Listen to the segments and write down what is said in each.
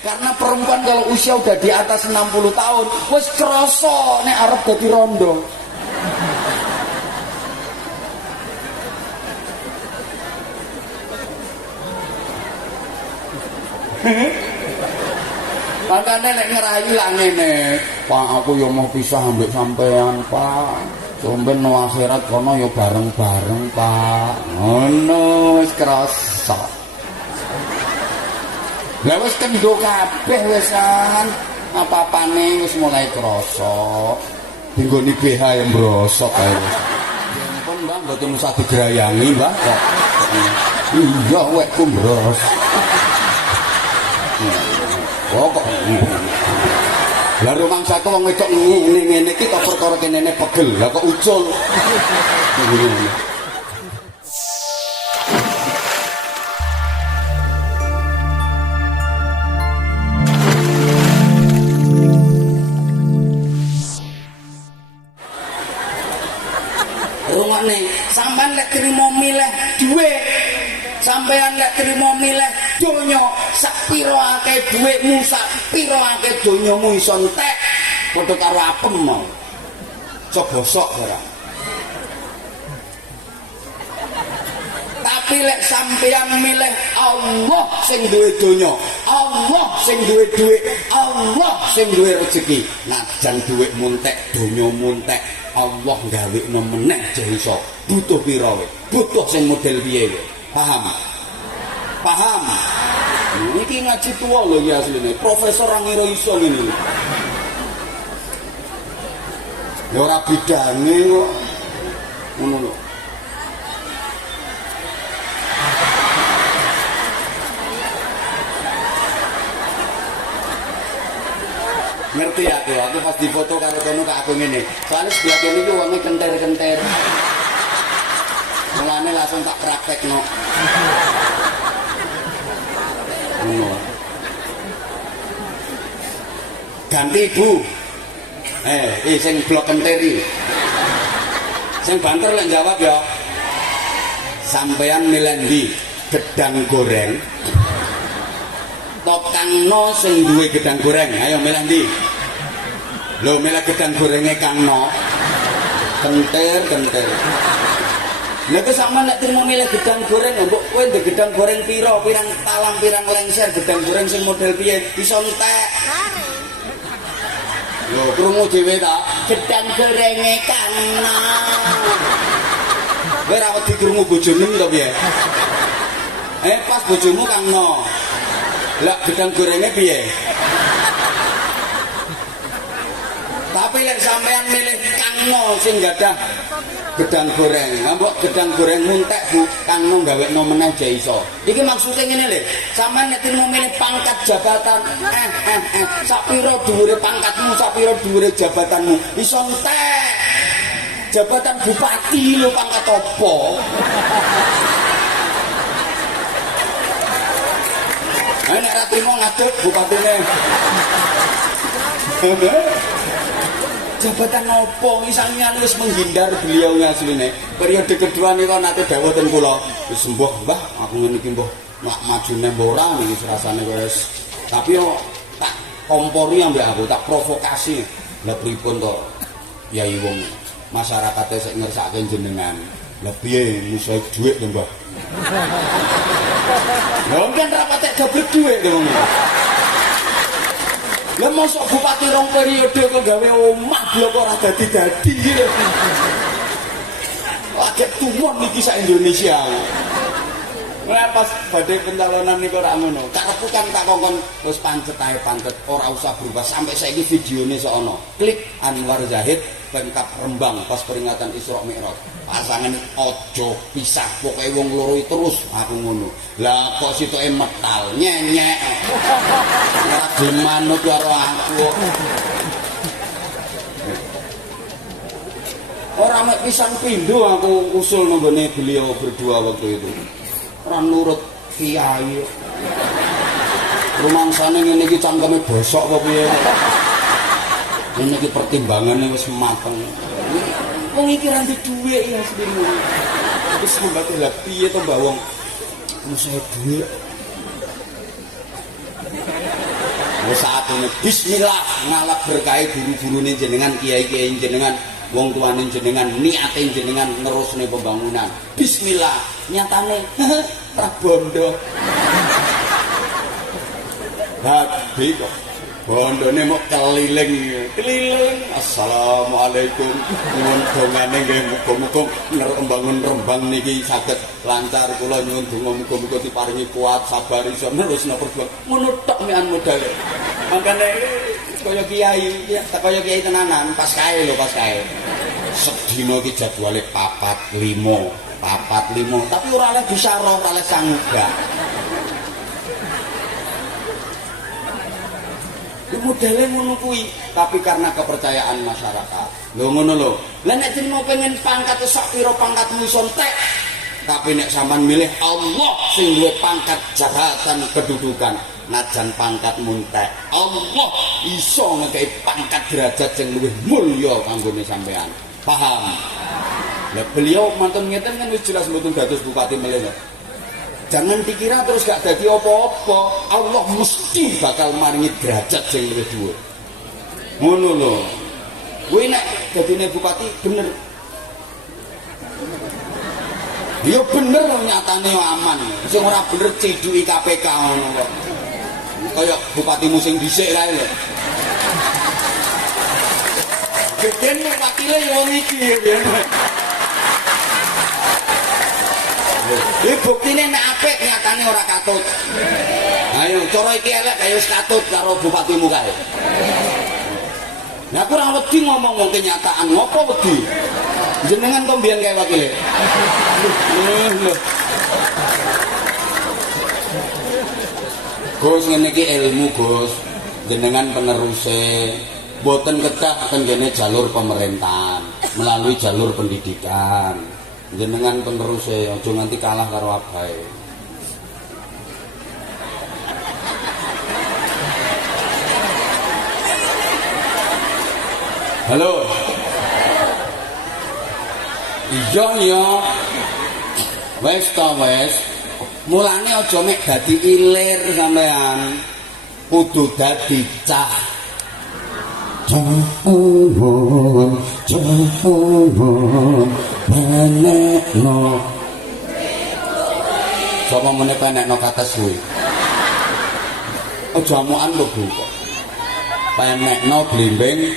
Karena perempuan kalau usia udah di atas 60 tahun wis kroso nek arep dadi rondo. Makanya nek ngerayu lah ngene, Pak aku yo mau pisah ambek sampean, Pak. Sampeyan no akhirat kono yo bareng-bareng, Pak. Ngono wis krasa. Lah wis kendho kabeh wisan. Apa-apane wis mulai krasa. Dinggoni BH yang brosok kae. Ampun, Mbak, mboten usah digrayangi, Mbak. Iya wekku mbros. Kok lah rumang satu wong wedok ngene iki kok perkara kene pegel. Lah kok ucul. Rungokne, sampean lek trimo milih dhuwit, sampean lek trimo milih donya, sak pira akeh dhuwitmu, sak pira akeh donyamu iso entek padha karo apem mau. Sok bosok barang. Tapi lek sampean milih Allah sing duwe donya, Allah sing duwe dhuwit, Allah sing duwe rezeki. Najan dhuwitmu entek, donyamu entek, Allah gawekno meneh jek iso. Butuh pira kowe? Butuh sing model piye kowe? Paham? Paham? Iki ngaji tua lho ya asline. Profesor ra ngira iso ngene. Ya ora bidane kok. Ngono lho. Ngerti aku pas difoto karo kono kak aku ngene. Soalnya sebelah kene iki wonge kenter-kenter. Mulane langsung tak praktekno. Ganti Bu. Sing blok kenteri. Sing banter lek jawab ya. Sampeyan milih ndi? Gedang goreng. Tokangno sing duwe gedang goreng. Ayo milih ndi? Lho milih gedang gorenge Kangno. Kenter. Lha kok sampean nek trimo milih gedang goreng, mbok kowe ndek gedang goreng pira, pirang talam, pirang lengser, gedang goreng sing model piye, iso entek. Lho, krungu dhewe ta, gedang gorenge Kangno. Kowe ra wedi krungu bojomu to piye? Pas bojomu Kangno. Lah gedang gorenge piye? Tapi lek sampean milih Kangno sing gadah gedang goreng, mbok gedang goreng muntek Bu, Kangno gawekno meneh jek iso. Iki maksude ngene lho, sampean nek mau milih pangkat jabatan, sapira dhuwure pangkatmu, sapira dhuwure jabatanmu, iso entek. Jabatan bupati lho pangkat apa? Nek ra trimo ngadeg bupatine. Jabatan opo misalnya wis menghindar beliau asline. Periode kedua niku nate dawuh ten kula, wis mbah Mbah, aku ngene iki mbah nak majune mbah ora niki rasane wis. Tapi yo tak kompori ambek aku, tak provokasi. Lah pripun to? Yai wong masyarakate sik ngersake jenengan. Lah piye iso dhuwit to Mbah? Lha kan ra patek double dhuwit to. Lah mosok bupati rong periode kok gawe omah blok ora dadi-dadi gitu. Lagi tumon niki sak Indonesia. Lah pas badhe pencalonan niku ora ngono. Karepku kan tak kongkon wis pancet ae pancet, ora usah berubah sampai saiki videone sok ana. Klik Anwar Zahid Pemkab Rembang pas peringatan Isra Mi'raj. Pasangan ojo pisah pokoke wong loro terus aku ngono. Lah kok sitoke metal nyenyek. Ora gelem manut karo aku. Ora mek pisan pindho aku usul nenggone beliau berdua waktu itu. Ora nurut kiai. Rumangsane ngene iki cangkeme bosok apa piye? Ini iki pertimbangane wis mateng. Wong iki ra ndek dhuwit ya sebenarnya. Wis sambat lha piye to Mbak wong? Mesti dhuwit. saatune bismillah ngalap berkah guru-gurune jenengan, kiai-kiai jenengan, wong tuane jenengan, niate jenengan nerusne pembangunan. Bismillah, nyatane prabondo. Babi kok. Bondone mau keliling. Assalamualaikum. Nyuwun dongane nggih muga-muga ngembangun Rembang niki saged lancar. Kula nyuwun donga muga-muga diparingi kuat, sabar iso nerusna perjuangan. Ngono tok mekan modale. Makane kaya kiai tenanan, pas kae lho, pas kae. Sedina iki jadwale 4, 5, tapi ora oleh bisyara, ora oleh sanggah. Modele ngono kuwi, tapi karena kepercayaan masyarakat. Lho ngono lho. Lah nek jenengan pengen pangkat sak pira pangkatmu iso entek. Tapi nek sampean milih Allah sing duwe pangkat jabatan kedudukan, najan pangkatmu entek, Allah iso ngekei pangkat derajat sing luwih mulya kanggone sampean. Paham? Lah beliau mantun ngeten kan wis jelas mboten dados bupati meleh. Jangan dikira terus gak jadi apa-apa. Allah mesti bakal maringi derajat sing luwih dhuwur. Ngono lho. Kuwi nek dadine bupati bener. Ya bener nyatane aman. Sing ora bener ciduki KPK ngono kok. Kaya bupatimu sing dhisik kae lho. Gedene wakile ya wong iki ya. Iki buktine nek apik nyatane ora katut. Ayo cara iki elek kaya wis katut karo bupatimu kae. Nah aku ora wedi ngomong wong kenyataan, ngopo wedi? Jenengan kok mbiyen kae wakile. Gus ngene iki ilmu Gus. Jenengan peneruse boten kedah tenggene jalur pemerintahan melalui jalur pendidikan. Jenengan peneruse aja nganti kalah karo abahe. Halo. Iya ya. Wes ta wes. Mulane aja mek dadi ilir sampean. Kudu dadi cah. Jangan penekno. Sapa meneh penekno kates kuwi? Aja amukan lho Bu. Penekno blimbing.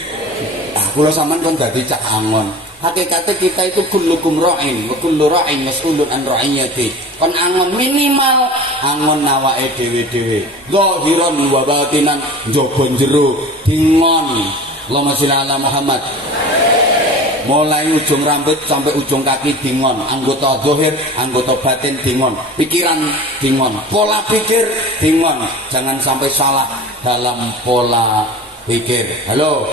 Ah kula sampean kon dadi cah angon. Hakikate kita itu kullukum ra'in wa kullu ra'in mas'ulun an ra'iyati. Kon angon minimal angon awake dhewe-dhewe. Zahiran wa batinan njaba jero dingon. Allahumma sholli ala Muhammad. Mulai ujung rambut sampai ujung kaki dingon, anggota zahir, anggota batin dingon, pikiran dingon, pola pikir dingon. Jangan sampai salah dalam pola pikir. Halo.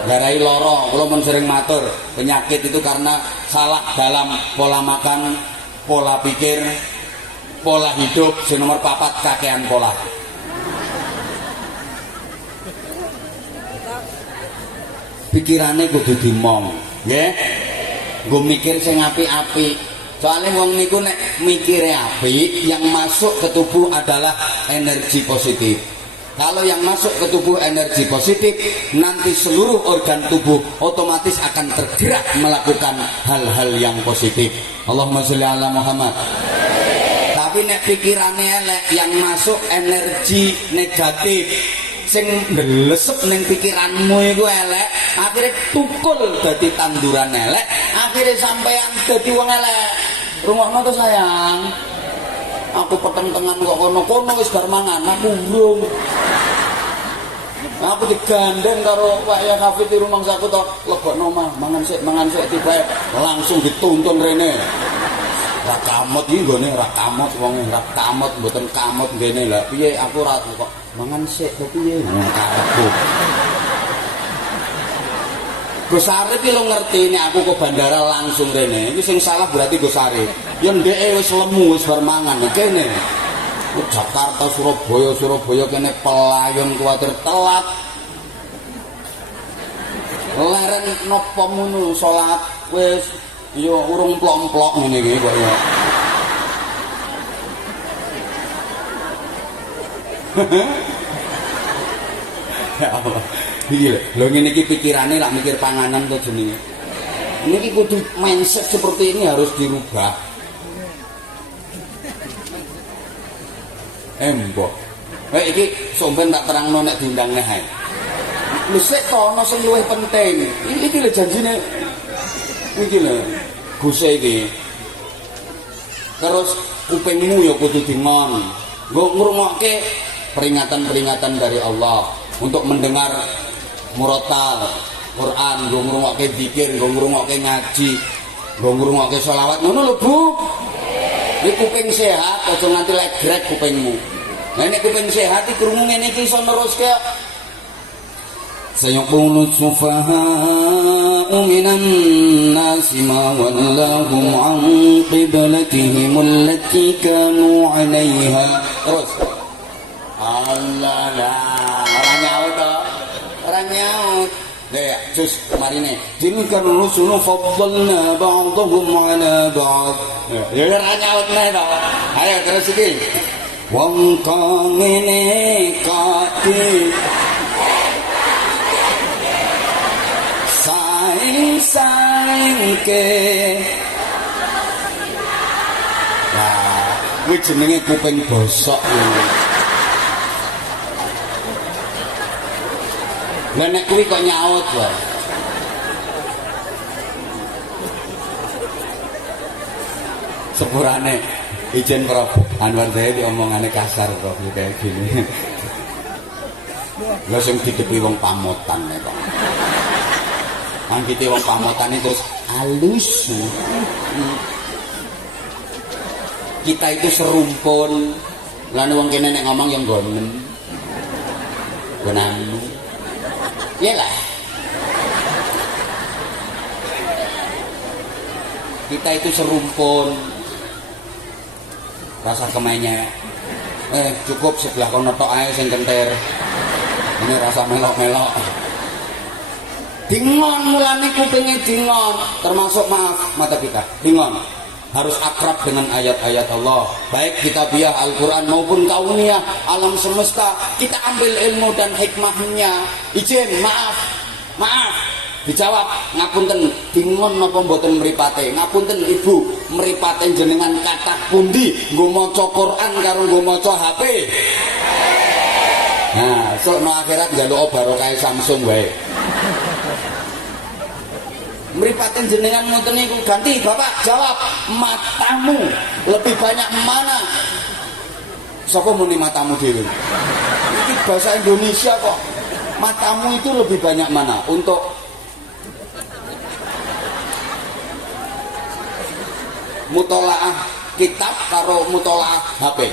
Garai loro, kalau men sering matur, penyakit itu karena salah dalam pola makan, pola pikir, pola hidup. Sing nomor 4 kakean pola. Pikirane kudu dimong, nggih. Nggo mikir sing apik-apik. Soale wong niku nek mikire apik, yang masuk ke tubuh adalah energi positif. Kalau yang masuk ke tubuh energi positif, nanti seluruh organ tubuh otomatis akan tergerak melakukan hal-hal yang positif. Allahumma sholli ala Muhammad. Tapi nek pikirane elek, yang masuk energi negatif, sing ndelesep ning pikiranmu iku elek, akhirnya tukul dadi tanduran elek, akhirnya sampean dadi wong elek. Rungokno to sayang. Aku petentengan kok kono-kono wis bar mangan, aku urung. Aku digandeng karo Pak Ya Hafid di rumangsaku to, lebokno omah, mangan sik tiba langsung dituntun rene. Ra kamot iki nggone ra kamot wonge, ra kamot mboten kamot ngene. Lah piye aku ra kok mangan sik to piye? Karepku. Gus Arif iki lho ngerti nek aku ke bandara langsung rene. Iki sing salah berarti Gus Arif. Ya ndeke wis lemu wis bar mangan kene. Jakarta Surabaya kene pelayon kuwatir telat. Leren napa ngono salat wis ya urung plok-plok ngene iki kok ya. Ya Allah. Iki lho ngene iki pikirane lak mikir panganan to jenenge. Niki kudu mindset seperti ini harus dirubah. Mbok. Iki somben tak terangno nek diundang neh ae. Lho sik to ana sing luwih penting. Iki lho janjine. Iki lho Guse iki. Terus kupingmu ya kudu dingon. Nggo ngrungokke peringatan-peringatan dari Allah untuk mendengar murotal Quran, nggo ngrungokke zikir, nggo ngrungokke ngaji, nggo ngrungokke selawat. Ngono lho, Bu. Iki kuping sehat, aja nganti legrek kupingmu. Nah nek kuping sehat iki krungu ngene iki iso neruske. Sayaqulu sufaha'u minan nasi ma wallahum an qiblatihim allati kanu 'alayha. Terus Allah lah, ora nyaut to. Ora nyaut. Ya, jus marine. Tilkar rusulu faddalna ba'dahum 'ala ba'd. Ya ora nyaut nek to. Ayo terus iki. Wong kang ngene kaki saing ke. Nah, kuwi jenenge kuping bosok kuwi. Lah nek kuwi kok nyaut wae. Sepurane ijen Prof Anwar Zahid omongane kasar Prof kayak gini. Lah sing ditepi wong pamotan nek kok. Anggite wong pamotan itu terus halus. Kita itu serumpun. Lan wong kene nek ngomong yang gonen. Gonamu. Iyalah. Kita itu serumpun. Rasa kemainnya. Cukup sebelah kono tok ae sing kenter. Ini rasa melok-melok. Dingon mulane kupinge dingon, termasuk maaf mata kita. Dingon. Harus akrab dengan ayat-ayat Allah, baik kitabiah Al-Qur'an maupun kauniyah alam semesta. Kita ambil ilmu dan hikmahnya. Izin, maaf. Dijawab, ngapunten, dingon napa mboten mripate? Ngapunten Ibu, mripate jenengan kathah pundi nggo maca Quran karo nggo maca HP? Nah, sok no akhirat njaluk barokah Samsung wae. Mripaten jenengan ngoten niku ganti Bapak jawab, matamu lebih banyak mana? Sapa muni matamu dhewe? Iki bahasa Indonesia kok. Matamu itu lebih banyak mana? Untuk mutolaah kitab karo mutolaah HP.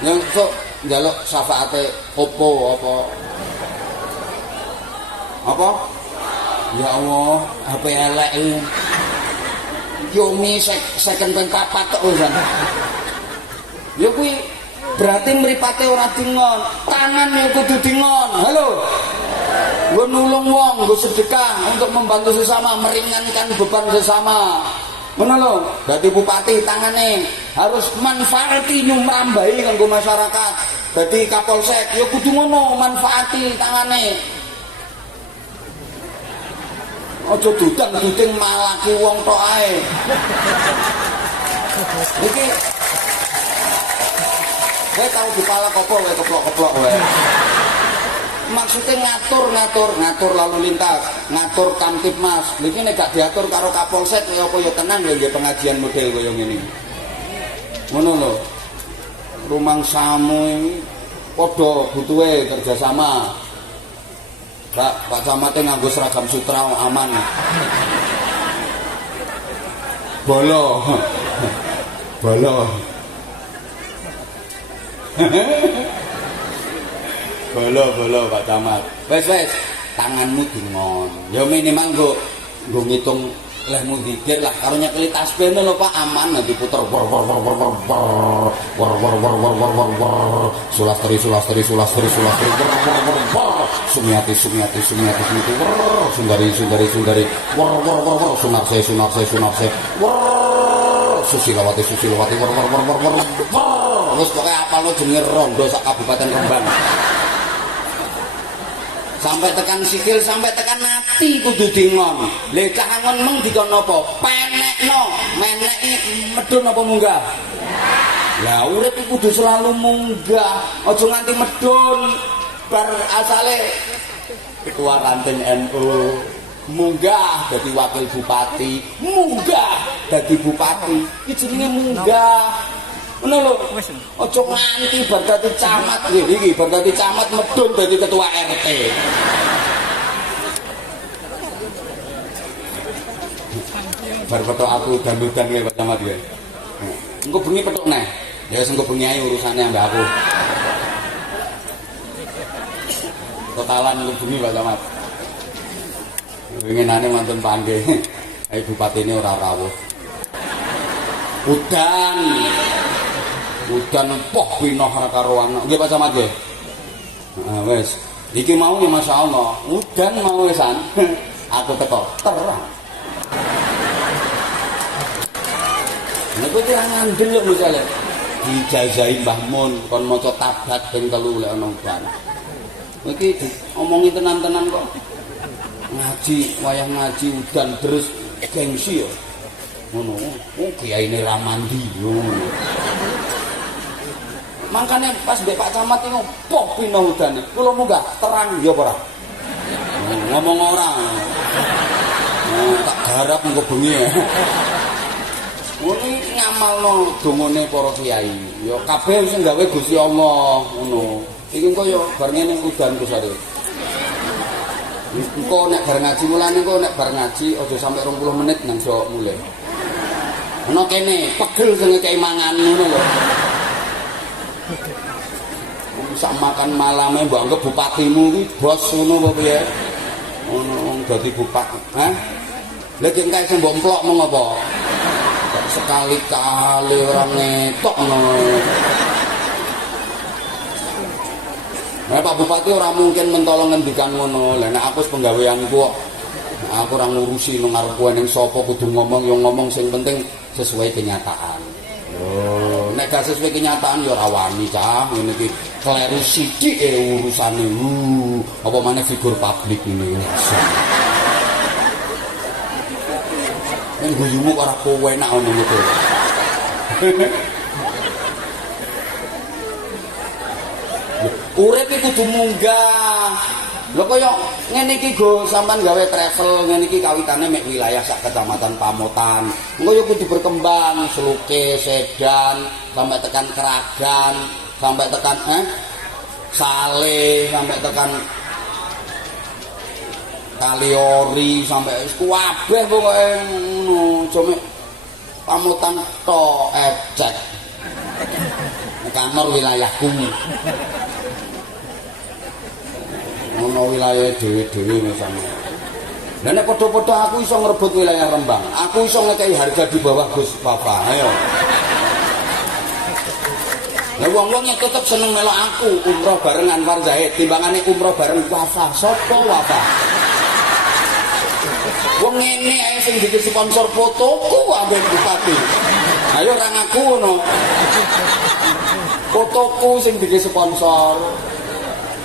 Yang sok njaluk syafaate Oppo apa? Ya Allah, HP elek iki. Yomi second pen 4 tok wis. Ya kuwi berarti mripate ora dingon, tangan yo kudu dingon. Halo. Nggo nulung wong, nggo sedekah untuk membantu sesama, meringankan beban sesama. Ngono lho, dadi bupati tangane harus manfaati nyumrambahi kanggo masyarakat. Dadi Kapolsek ya kudu ngono, manfaati tangane. Aja dudang-duding malaki wong tok ae. Iki kowe tau dipalak apa wae keplok-keplok wae. Maksudnya ngatur lalu lintas, ngatur Kamtibmas. Niki nek gak diatur karo Kapolsek kaya apa ya tenang ya nggih pengajian model kaya ngene. Ngono lho. Rumangsamu iki padha butuhe kerjasama. Pak Camatnya nganggo seragam sutra aman. Bolo. Bolo Pak Camat. Wes tanganmu dingon. Ya minimal nggo ngitung lehmu dikir lah karo nyekeli tasbih lho Pak aman nanti puter sulastri sumiati sundari sunarse susilawati wis pokoke apalno jenenge rondo sak Kabupaten Rembang. Sampai tekan sikil, sampai tekan ati kudu dingon. Lha cah angon meng dikon napa? Penekno, meneki medun apa munggah? Lah urip iku kudu selalu munggah, aja nganti medun. Bar asale ketua kantin NU munggah dadi wakil bupati, munggah dadi bupati. Iki jenenge munggah. Ngono lho. Aja nganti bar dadi camat iki, bar dadi camat medun dadi ketua RT. Bar petok aku dandudan kowe Pak Camat ya. Engko bengi petok neh. Ya wis engko bengi ae urusane ambek aku. Totalan engko bengi Pak Camat. Winginane mantun panggih. Ae bupatine ora rawuh. Udan poh pinoh karo anak. Nggih Pak Camat nggih. Nah wis. Iki mau ya masyaallah. Udan mau wisan. Aku teko terang. Nek kowe ora ngandel lho misale dijajahi Mbah Mun kon maca tabat ping 3 lek ana udan. Iki omongi tenan-tenan kok. Ngaji, wayah ngaji udan terus gengsi ya. Ngono. Oh kiyaine ra mandi ngono. Makane pas mbek Pak Camat iki poh pino udane. Kula munggah terang ya apa ora? Ngomong ora. Tak garap engko bengi ya. Ngono ngamalno dongane para kiai. Ya kabeh sing gawe Gusti Allah ngono. Iki engko ya bar ngene udan kusare. Engko nek bar ngaji mulane engko nek bar ngaji aja sampe 20 menit nang sok mulai. Ana kene pegel sing ngekeki mangan ngono lho. Sak makan malame mbok anggap bupatimu kuwi bos ngono apa piye? Ono dadi bupati. Hah? Lha ki engkae sing mbok emplok mong apa? Sekali-kali ora ngetokno. Nah, Pak Bupati ora mungkin mentolo ngendikan ngono. Lah nek aku penggaweanku kok aku ora ngurusi nang ngarep kowe ning sapa kudu ngomong yo ngomong sing penting sesuai kenyataan. Oh, nek gak sesuai kenyataan ya ora wani cah, ngene iki kleru sithik urusane. Apa maneh figur publik ini. Nek guyumu ora kowe enak ngono iki. Urip iki kudu munggah. Lho kaya ngene iki go sampean gawe travel ngene iki kawitane mek wilayah sak Kecamatan Pamotan. Engko yo kudu berkembang Sluke, Sedan, sampai tekan Keragan, sampai tekan Sale, sampai tekan Kaliori, sampai kabeh pokoke ngono. Cuma Pamotan tok ecek. Kantor wilayahku. Ono wilayah dhewe-dhewe misalnya. Lah nek padha-padha aku iso ngrebut wilayah Rembang, aku iso ngekei harga di bawah Gus Papa. Ayo. Lah wong-wong yang tetep seneng melok aku umroh bareng Anwar Zahid, timbangane umroh bareng Wafa. Sopo Wafa? Wong ngene ae sing dadi sponsor fotoku ambek bupati. Ayo ora ngaku ngono. Fotoku sing dadi sponsor.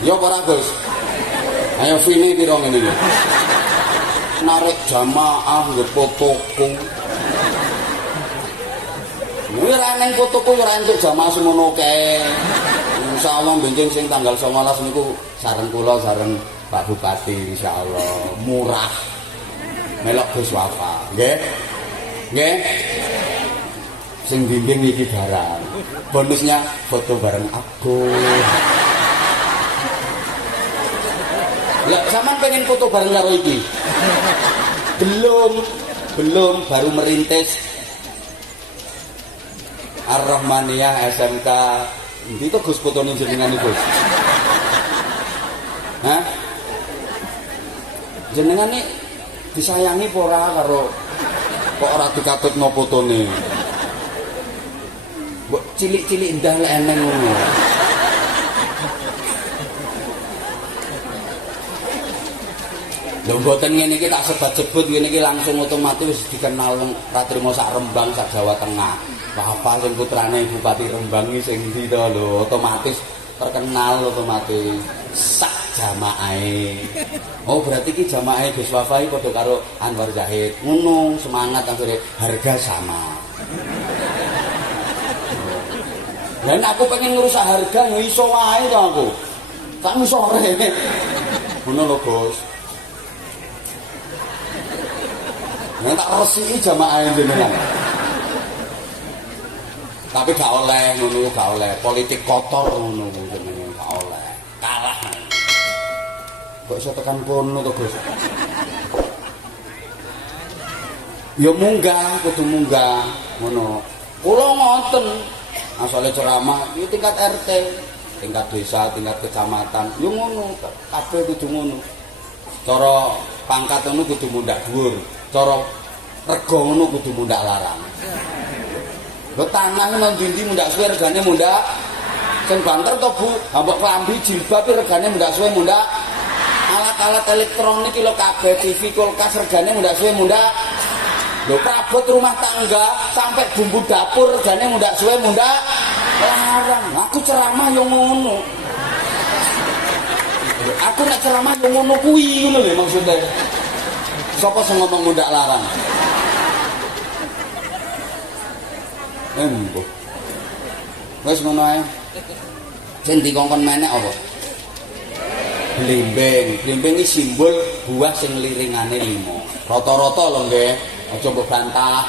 Ya ora Gus. Ayo vine piro ngene iki. Narik jamaah nggo fotoku. Ora nang fotoku ora entuk jamaah semono kae. Insyaallah benjing sing tanggal 19 niku sareng kula sareng Pak Bupati insyaallah murah. Melok Gus Wafa, nggih. Nggih. Sing bimbing iki barang. Bonusnya foto bareng aku. Lah sampean pengen foto bareng karo iki? Belum baru merintis Ar-Rahmaniyah SMK. Ndi to Gus fotone jenengan iki, Gus? Hah? Jenengan iki disayangi apa ora karo kok ora dikatutno fotone? Mbok cilik-cilik ndah lek eneng ngono. Lho mboten ngene iki tak sebat-sebut ngene iki langsung otomatis dikenal wong ra trimo sak Rembang sak Jawa Tengah. Bapak sing putrane Bupati Rembang iki sing ndi to lho, otomatis terkenal otomatis sak jamaahe. Oh berarti ki jamaahe Gus Wafai padha karo Anwar Zahid. Ngono, semangat akhirnya harga sama. Dan aku pengen ngerusak harga yo iso wae to aku. Tak sore. Ngono lho Gus. Nek tak resiki jamaahe jenengan. Tapi gak oleh ngono, gak oleh politik kotor ngono jenenge gak oleh. Kalah. Kok iso tekan kono to, Gus? Ya munggah, kudu munggah ngono. Kula ngoten. Asale ceramah iki tingkat RT, tingkat desa, tingkat kecamatan. Yo ngono, kabeh kudu ngono. Cara pangkat ngono kudu mundak dhuwur, cara rega ngono kudu mundak larang. Lho tanah nang ndi mundak suwe regane mundak. Sing banter to Bu, mbok klambi jilbab regane mundak suwe mundak. Alat-alat elektronik iki lho kabeh TV, kulkas regane mundak suwe mundak. Lho prabot rumah tangga sampai bumbu dapur regane mundak suwe mundak. Larang. Aku ceramah yo ngono. Aku nek ceramah yo ngono kuwi ngono lho maksudnya. Sapa sing ngomong mundak larang? Embo. Wes ngono ae. Sing dikongkon menek apa? Blimbing. Blimbing iki simbol buah sing liringane 5. Rata-rata lho nggih. Aja mbok bantah.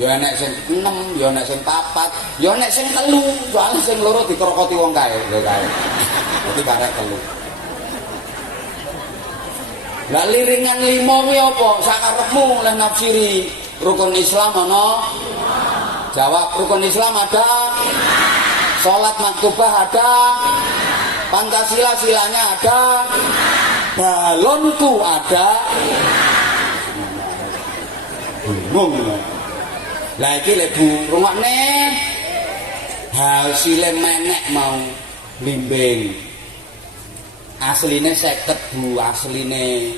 Ya enek sing 6, ya enek sing 4, ya enek sing 3. Soale sing loro dikrokoti wong kae, lho kae. Dadi karek 3. Lah liringan 5 kuwi apa? Sakarepmu oleh nafsiri. Rukun Islam ana? Jawab, rukun Islam ada? Salat maktubah ada? Pancasila silanya ada? Balonku ada? Bingung. Lah iki lek Bu rungokne hasilnya menek mau blimbing. Asline 50 Bu, asline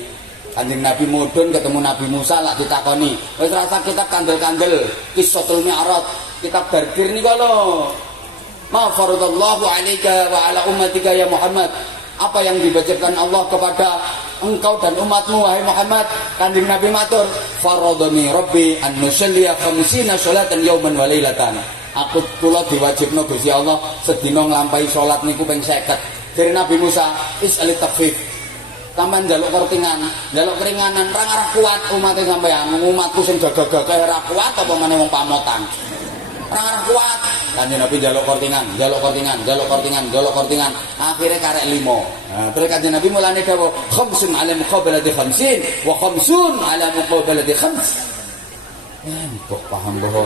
Kanjeng Nabi mudhun ketemu Nabi Musa lak ditakoni, wis rasa kitab kandel-kandel, Qissatul Mi'raj, kitab Dardir niku lho. Ma faradallahu 'alaika wa 'ala ummatika ya Muhammad. Apa yang dibacakan Allah kepada engkau dan umatmu wahai Muhammad? Kanjeng Nabi matur, faradani rabbi an nusalliya 50 sholatan yauman wa lailatan. Aku kula diwajibno Gusti Allah sedina nglampahi salat niku ping 50. Dari Nabi Musa, is'alit takfif. Sampeyan njaluk kertingan, njaluk keringanan, ra ngarah kuat umate sampeyan. Umatku sing gagah-gagah ora kuat apa meneh wong pamotan. Ra ngarah kuat. Kanjeng Nabi njaluk kertingan, njaluk kertingan, njaluk kertingan, njaluk kertingan. Akhire karek 5. Nah, terus Kanjeng Nabi mulane dawuh, khamsun 'ala muqabalati khamsin wa khamsun 'ala muqabalati khams. Kok paham bahwa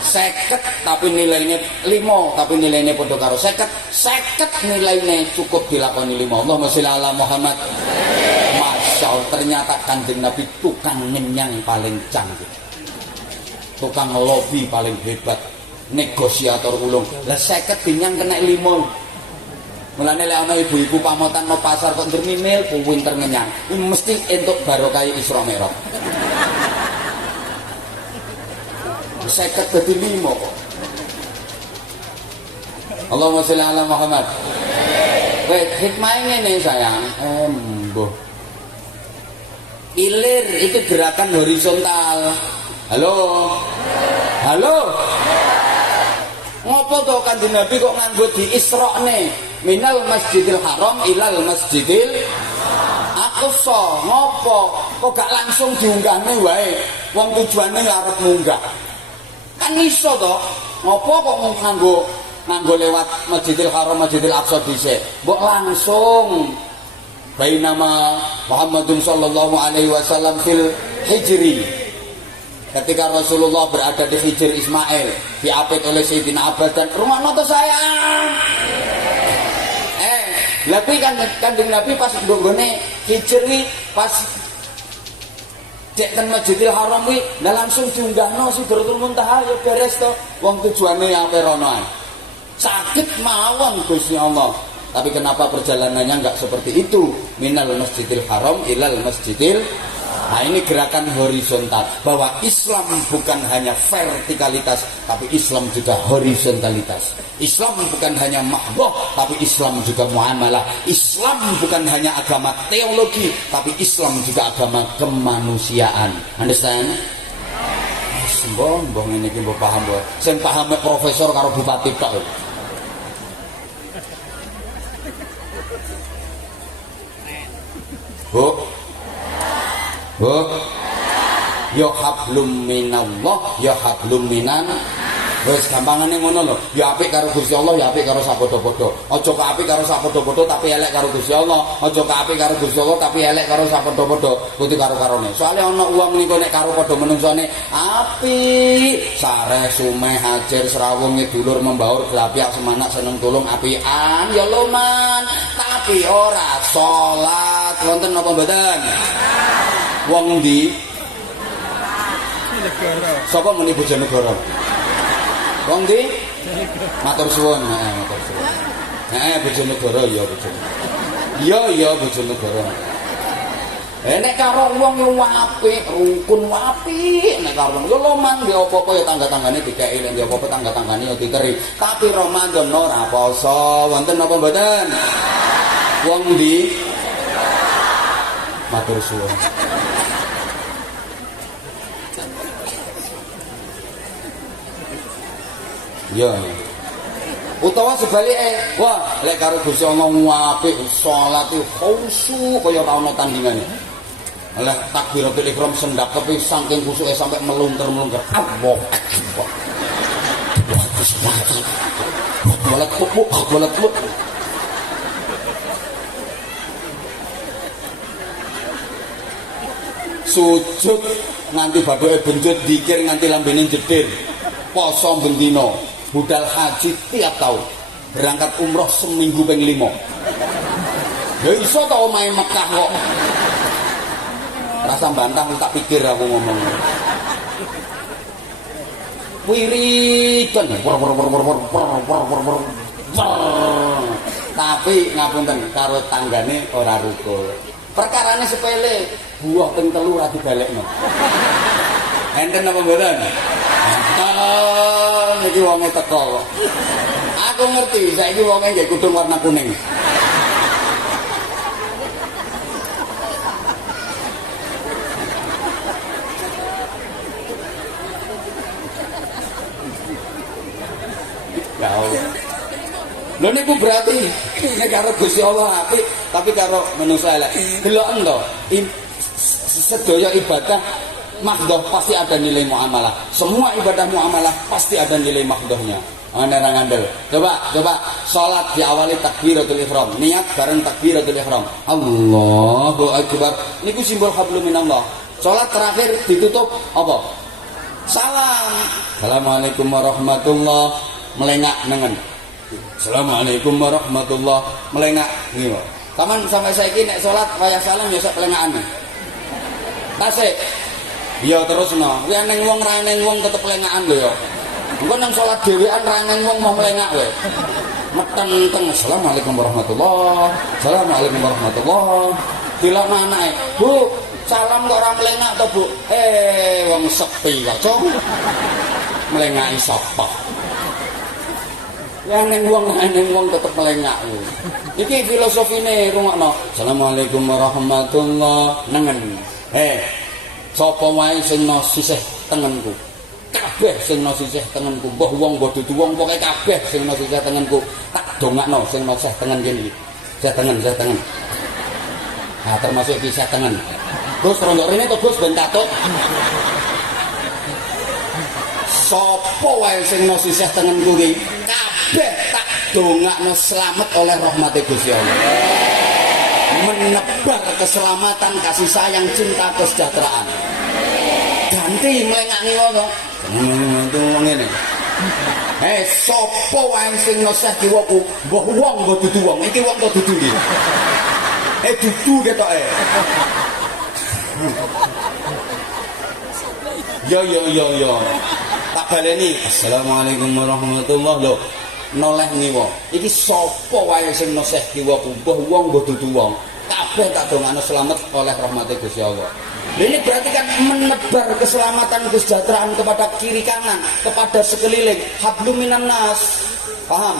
50 tapi nilainya 5 tapi nilainya padha karo 50 nilainya cukup dilakoni 5. Allahumma sholli ala Muhammad. Masya Allah, ternyata Kanjeng Nabi tukang ngenyang paling canggih, tukang lobby paling hebat, negosiator ulung. Lah 50 dinyang kena 5. Mulane lek ana ibu-ibu pamotan no pasar kok ndernimil pinter ngenyang, mesti entuk barokah Isra Mi'raj. 50 dadi 5 kok. Allahumma sholli ala Muhammad. Weh, hikmahnya ngene sayang. Mbuh. Ilir itu gerakan horizontal. Halo. Halo. Ngopo to Kanjeng Nabi kok nganggo di Isra'ne? Minal Masjidil Haram ilal Masjidil Aqsa. Ngopo? Kok gak langsung diunggahne wae? Wong tujuane arep munggah. Kan iso to. Ngopo kok nganggo lewat Masjidil Haram Masjidil Aqsa dhisik? Mbok langsung bainama Muhammadun sallallahu alaihi wasallam fil hijri. Ketika Rasulullah berada di Hijr Ismail, diapit oleh Sayyidina Abbas dan rumah noto sayang. Tapi kan Kanjeng Nabi pas nggone Hijr wi pas cek ten Masjidil Haram wi nah langsung diunggahno Sidratul Muntaha ya beres to. Wong tujuane ape rono ae. Sakit mawon Gusti Allah. Tapi kenapa perjalanannya enggak seperti itu? Minal Masjidil Haram ilal Masjidil Nah, ini gerakan horizontal, bahwa Islam bukan hanya vertikalitas, tapi Islam juga horizontalitas. Islam bukan hanya mahdoh, tapi Islam juga muamalah. Islam bukan hanya agama teologi, tapi Islam juga agama kemanusiaan. Understand? Mbah ini ki mbok paham mbok. Sing pahame profesor karo bupati tok. Bu. Bu. Ya hablum minallah, ya hablum minan. Wis gampangane ngono lho. Ya apik karo Gusti Allah, ya apik karo sapodo-podo. Aja apik karo sapodo-podo tapi elek karo Gusti Allah. Aja apik karo Gusti Allah tapi elek karo sapodo-podo. Kudu karo-karone. Soale ana wong niku nek karo padha menungsane apik, sareh sumeh hajar serawung dulur membaur glapiak semanak seneng tulung apian ya luman, tapi ora salat. Wonten napa mboten? Wong ndi? Sapa muni Bojonegoro? Wong ndi? Matur suwun, matur suwun. Bojonegoro ya Bojonegoro. Iya Bojonegoro. Nek karo wong yo apik, rukun apik, nek karo yo loman yo apa-apa ya tangga-tanggane dikeki, nek yo apa-apa tangga-tanggane yo diteri. Tapi Ramadan ora poso, wonten napa mboten? Wong ndi? Matur suwun. Ya. Utawa sebalike, wah lek karo Gusti Allah apik salat iki khusyuk kaya ora ana tandingane. Lah takbiratul ihram sendak tapi saking khusyuke sampai melungker-melungker. Allah Akbar. Walat kok. Sujud nganti badoke benjut, dikir nganti lambene jedir. Poso bendina. Budal haji tiap tahun, berangkat umroh seminggu ping 5. Ya iso ta omahe Mekah kok. Rasa bantah tak pikir aku ngomong. Wiridan. Tapi ngapunten karo tanggane ora rukun. Perkarane sepele, buah ping 3 ora dibalekno. Enten apa mboten? Niki wonge teko kok. Aku ngerti saiki wonge nggih kudung warna kuning. Ya Allah. Lho niku berarti nek karo Gusti Allah apik, tapi karo manusa elek. Deloken to, sedaya ibadah mahdoh pasti ada nilai muamalah. Semua ibadah muamalah pasti ada nilai mahdohnya. Ana nang ngandel. Coba salat diawali takbiratul ihram. Niat bareng takbiratul ihram. Allahu akbar. Niku simbol hablum minallah. Salat terakhir ditutup apa? Salam. Assalamualaikum warahmatullah. Melengak nengen. Assalamualaikum warahmatullah. Melengak niku. Taman sampai saiki nek salat wayah salam ya sak pelengakan. Tasik. Ya terus no, kuwi neng wong ra neng wong tetep lengakan lho ya. Engko nang salat dhewean ra neng wong mau melengak kowe. Meteng-teng Assalamualaikum warahmatullah. Assalamualaikum warahmatullah. Dilokno anake, "Bu, salam kok ora melengak to, Bu?" Wong sepi kok, Cong. Melengaki sapa? Ya neng wong tetep melengak. Iki filosofine rungokno. Assalamualaikum warahmatullah nengen. Sapa wae sing no sisih tengenku, kabeh sing no sisih tengenku, mbah wong mbah dudu wong pokoke kabeh sing no sisih tengenku tak dongakno sing no sisih tengen kene iki. Sisih tengen. Nah, termasuk iki sisih tengen. Gus rondok rene to Gus ben katuk. Sapa wae sing no sisih tengenku iki, kabeh tak dongakno slamet oleh rahmate Gusti Allah. Menebar keselamatan, kasih sayang, cinta, kesejahteraan. Ganti melengakne ngono. Ngene. Sapa wae sing noseh kiwaku, mbah wong mbah dudu wong. Iki wong kok dudu iki. Dudu ketoke. Yo. Tak baleni. Assalamualaikum warahmatullahi wabarakatuh. Noleh niwa. Iki sapa wae sing noseh kiwaku, mbah wong mbah dudu wong. Kabeh tak dongakno slamet oleh rahmate Gusti Allah. Ini berarti kan menebar keselamatan kesejahteraan kepada kiri kanan, kepada sekeliling. Hablum minan nas. Paham?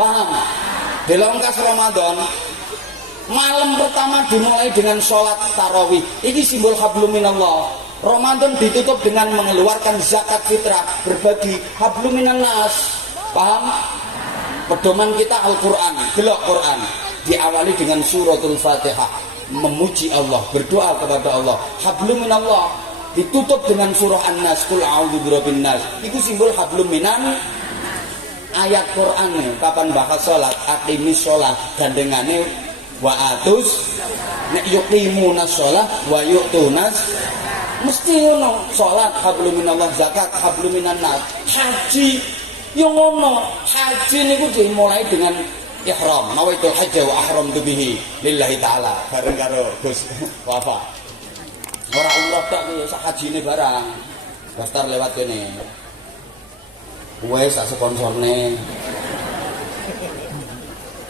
Paham? Dalam kas Ramadan, malam pertama dimulai dengan sholat tarawih. Ini simbol hablum minallah. Ramadan ditutup dengan mengeluarkan zakat fitrah, berbagi hablum minan nas. Paham? Pedoman kita Al-Quran, gelok Quran. Diawali dengan suratul Fatihah, memuji Allah, berdoa kepada Allah. Hablum minallah. Ditutup dengan surah An-Nas, Qul a'udzu birabbin nas. Itu simbol hablum minan. Ayat Quran kapan bahas sholat, aqimis sholat, gandengane wa atus nek yuqimunas sholat wa yu'tunas, mesti ngono. Sholat hablum minallah, zakat hablum minan nas. Haji yang ngono, haji niku dimulai dengan ihram, nawaitul hajja wa ahramtu bihi lillahi ta'ala, bareng karo Gus Wafa. Ora umroh tok iki, sak hajine barang. Daftar lewat kene. Wes sak sponsorne.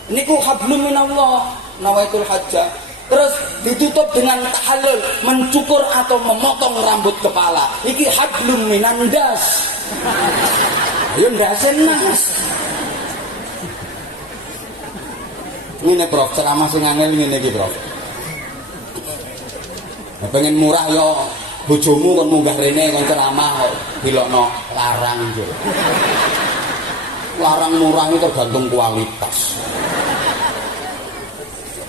Niku hablum minallah, nawaitul hajja. Terus ditutup dengan tahallul, mencukur atau memotong rambut kepala. Iki hablum minandas. Ayo ndasen Mas. Ngene Prof, ceramah sing angel ngene iki Prof. Nah, pengen murah yo bojomu kon munggah rene kon ceramah kok dilokno larang yo. Larang murah itu tergantung kualitas.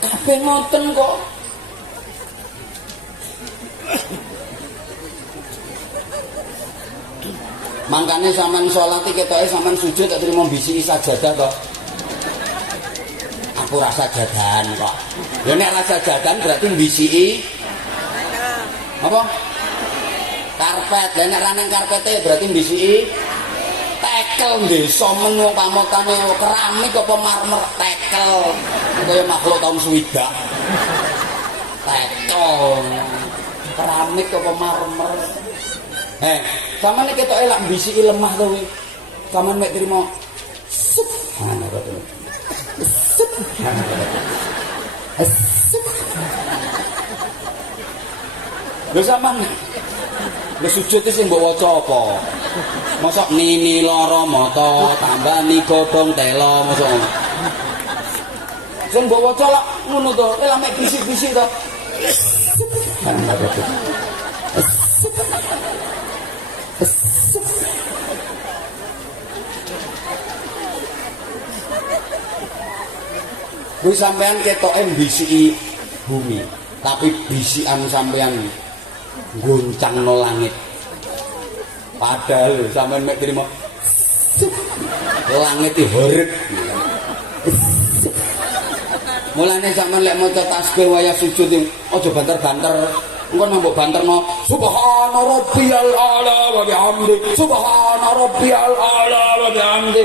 Kabeh ngoten kok. Mangkane sampean salat iki ketoke sampean sujud tak trimo bisiki sajadah kok. Aku rasa jadan kok. Ya nek rasa jadan berarti bisiki apa? Karpet. Lah nek ra nang karpete berarti bisiki tekel desa men wong pamotane keramik apa marmer tekel. Kaya makhluk taun swidak. Tekel. Keramik apa marmer. Sama nek ketoke lak bisiki lemah to kuwi. Sama nek trimo subhanallah. Lho sampean lho sujud iki sing mbok waca apa? Mosok nini lara mata tambah ni godhong tela mosok. Sing mbok waca lak ngono to, lak mek bisik-bisik to. Kuwi sampean ketoke bisiki bumi, tapi bisikan sampean goncangno langit. Padahal sampean mek trimo langit iki horeg. Mulane sampean lek maca tasbih wayah sujud aja banter-banter. Engko nambah banterno subhana rabbiyal a'la wa bihamdi. Subhana rabbiyal a'la wa bihamdi.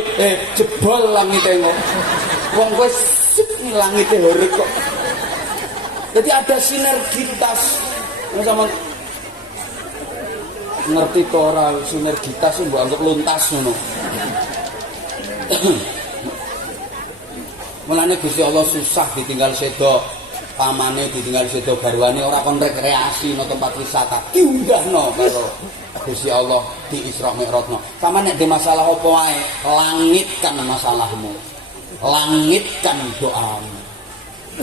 Jebol langite engko. Wong wis langitnya horeg kok. Jadi ada sinergitas. Sama ngerti to ora sinergitas mbok anggap luntas ngono. Mulane Gusti Allah susah ditinggal sedo pamane, ditinggal sedo garwane, ora kon rekreasi no tempat wisata. Diundahno karo Gusti Allah di Isra Mi'rajno. Sama nek de masalah apa wae, langitkan masalahmu. Langitkan doamu.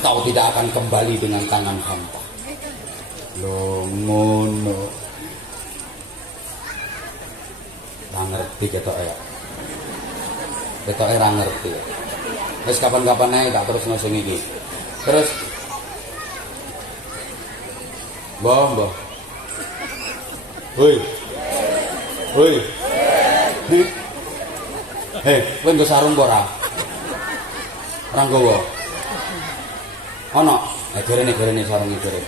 Kau tidak akan kembali dengan tangan hampa. Loh ngono. Ra ngerti ketok ya. Ketoke ra ngerti. Wis kapan-kapan ae tak terus sing iki. Terus Mbah. Hoi. Hoi. Kowe nggo sarung apa ora? Ora nggowo. Ana, gerene sarung iki.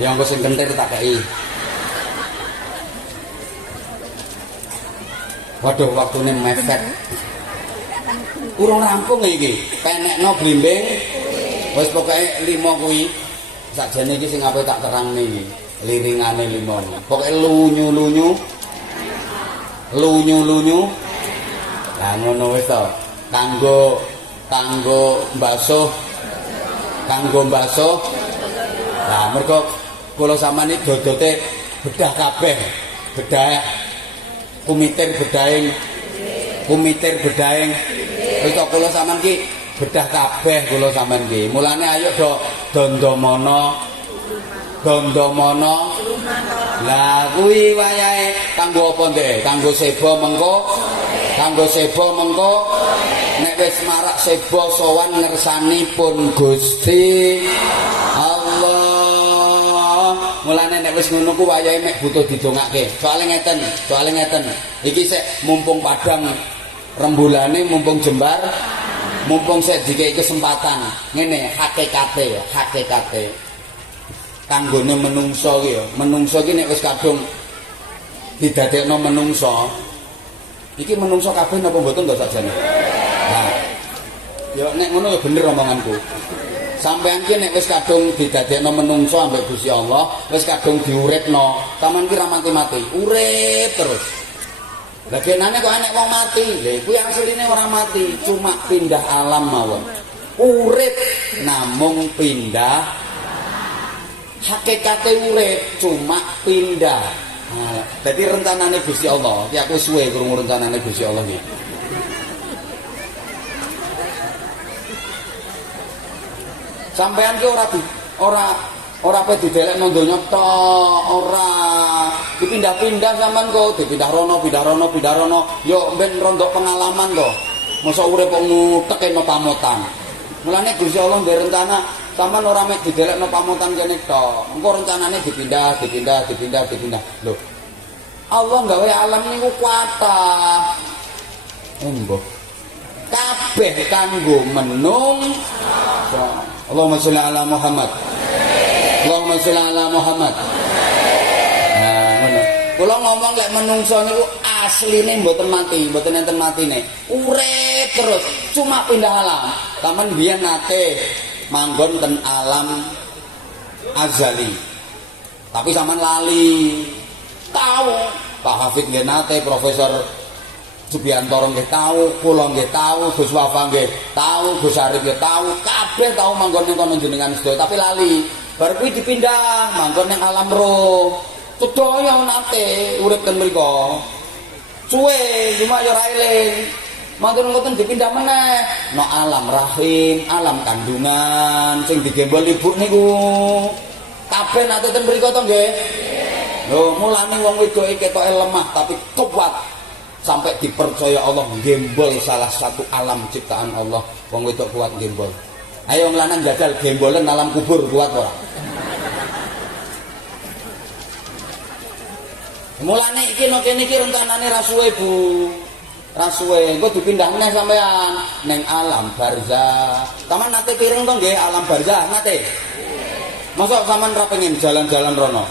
Ya engko sing kentir tak kei. Waduh, waktune mepet. Urung rampung iki. Penekno blimbing. Wis pokoke 5 kuwi. Sakjane iki sing ape tak terangne iki. Liringane 5. Pokoke lunyu-lunyu. Lah ngono wis to. Kanggo mbasuh kanggo mbasuh. Lah mergo kula sampean iki dodote bedah kabeh. Bedah kumitir bedahing. Wis kula sampean iki bedah kabeh kula sampean iki. Mulane ayo do dondomono. Lah kuwi wayahe kanggo apa ndek? Kanggo sebo mengko. Nek wis marak sebo sowan ngersanipun Gusti Allah. Mulane nek wis ngono ku wayahe mek butuh didongake. Soale ngeten. Iki sik mumpung padang rembulane, mumpung jembar, mumpung sik dikeki kesempatan. Ngene hakikate. Kanggone menungso ki ya. Menungso ki nek wis kadung didadekno menungso. Iki menungso kabeh napa mboten to sakjane? Nah. Ya nek ngono ya bener omonganku. Sampeyan ki nek wis kadung didadekno menungso ambek Gusti Allah, wis kadung diuripno, sampean ki ra mati-mati, urip terus. Lah genane kok enek wong mati. Lha kuwi asline ora mati, cuma pindah alam mawon. Urip namung pindah. Hakikate urip cuma pindah. Nah, dadi rencanane Gusti Allah, iki aku suwe krungu rencanane Gusti Allah iki. Sampeyan ki ora pe didelekno donya tok, ora dipindah-pindah sampean kok, dipindah rono. Yo ben rondok pengalaman to. Mosok urip kok ngutekno pamotan. Mulane Gusti Allah ndek rencana sampean ora mek didelekno pamotan kene tok. Engko rencanane dipindah. Lho. Allah gawe alam niku kuatah. Mbah. Kabeh kanggo menungso. Allahumma sholli ala Muhammad. Allahumma sholli ala Muhammad. Nah, ngono. Kula ngomong lek menungso niku asline mboten mati, mboten enten matine. Urip terus, cuma pindah alam. Taman biyen nate manggon ten alam azali. Tapi sampean lali. Tahu Pak Hafid nggih nate, Profesor Subiantoro nggih tahu, kula nggih tahu, Gus Wafa nggih tahu, Gus Arif nggih tahu, kabeh tahu manggon ning kono jenengan sedaya tapi lali. Bar kuwi dipindah manggon ning alam roh. Sedaya nate urip ten mriku. Suwe cuma ya ora eling. Manggon ngoten dipindah meneh no alam rahim, alam kandungan sing digembol ibu niku. Kabeh nate ten mriku to nggih. Lho mulane wong wedoke ketoke lemah tapi kuat. Sampai dipercaya Allah gembol salah satu alam ciptaan Allah. Wong wedok kuat gembol. Ayo wong lanang jajal gembolen alam kubur kuat ora? Mulane iki no kene iki rencanane ra suwe Bu. Ra suwe engko dipindah meneh sampean ning alam barzah. Taman nate pireng to nggih alam barzah nate? Mosok sampean ra pengen jalan-jalan rono?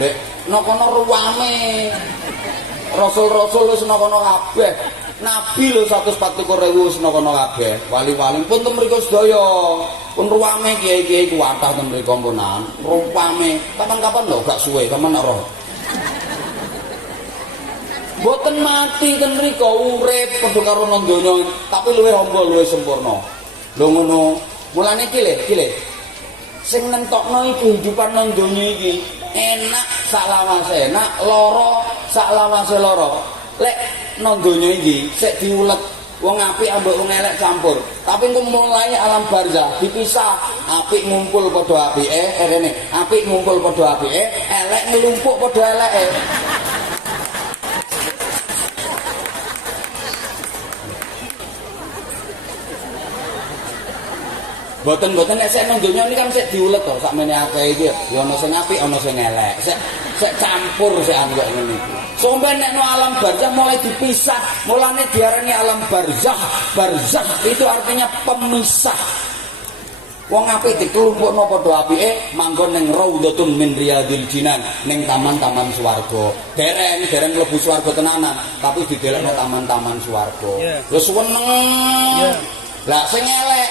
Lek nokono ruwame rasul-rasul wis nokono kabeh. Nabi lho 140.000 wis nokono kabeh. Wali-wali pun ten mriku sedaya. Pun ruwame kiai-kiai kuwatah ten mriku punan. Ruwame. Kapan-kapan lho gak suwe sampean roh. Mboten mati ten mriku urip padha karo nang donya tapi luwih amba luwih sempurna. Lho ngono. Mulane iki lho. Sing nentokno iki kehidupan nang donya iki enak saklawase enak, lara saklawase lara. Lek nang donya iki sik diulet wong apik ambek wong elek campur. Tapi engko mulai alam barzah dipisah, apik ngumpul padha apike, rene apik ngumpul padha apike, elek ngelumpuk padha eleke. Boten-boten nek sik nang donya iki kan sik diulet to sakmene akeh iki ya ana sing apik ana sing elek. Sik campur sik anu kok ngene iki. Sampai nek no alam barzah mulai dipisah, mulane diarani alam barzah. Barzah itu artinya pemisah. Wong apik dikelumpukno padha apike manggon ning raudhatun min riyadil jinan, ning taman-taman swarga. Dereng mlebu swarga tenanan, tapi didelokno taman-taman swarga. Wis seneng. Lah sing elek